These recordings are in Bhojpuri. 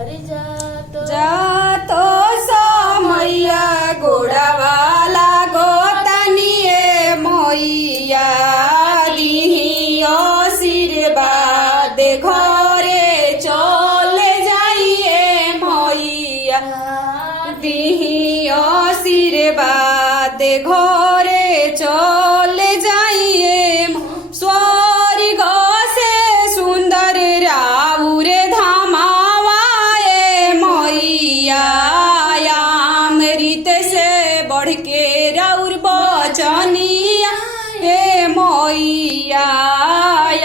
अरे जातो समैया गोड़ावाला गोतनिए मोइया दिही आशीर्वाद घरे चले जाइए मोइया दिही आशीर्वाद घरे चले जाइए स्वर्ग से सुंदर राउर धामावाए मोइया अमृत से बढ़ के राउर बचनिया हे मोइया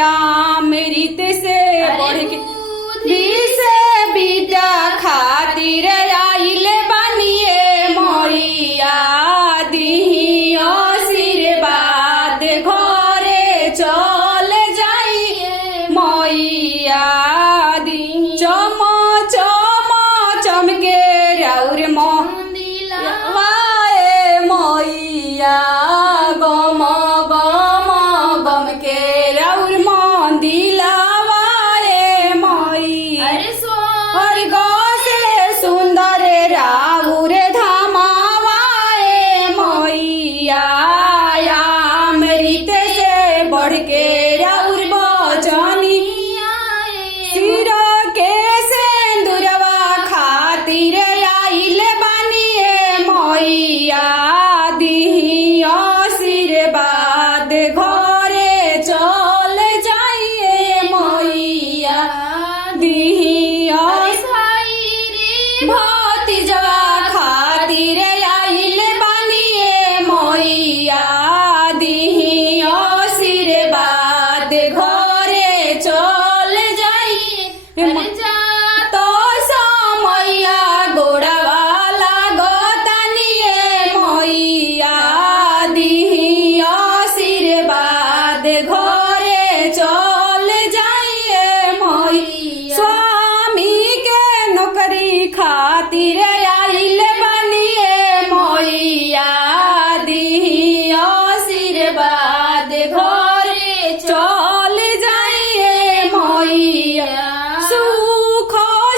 अमृत से बढ़ के से विद्या खातिर आइल बनिए मोइया दिही आशीर्वाद घरे चल जाइए मोइया दी चम चमके राउर वाए मोइया गम गम के राउर मंदिला वाए मोइया स्वर्ग से सुंदर राउर धामावाए मोइया अमृत से बढ़ के राउर बचनी सिर के सिंदूरवा खातिर आइल बनिए मोइया दिही आशीर्वाद घरे चल जाइए मोइया दिही भतीजवा खातिर आइल बनिए मोइया दिही आशीर्वाद घरे चल जाइए तो समैया गोड़ावाला गोतनिए मोइया दिही आशीर्वाद घरे चल जाइए मोइया स्वामी के नौकरी खातिर आइल बनिए मोइया दिही आशीर्वाद घरे चल जाइए मोइया सुख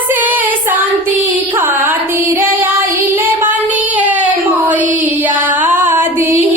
से शांति खातिर आइल बनिए मोइया दिही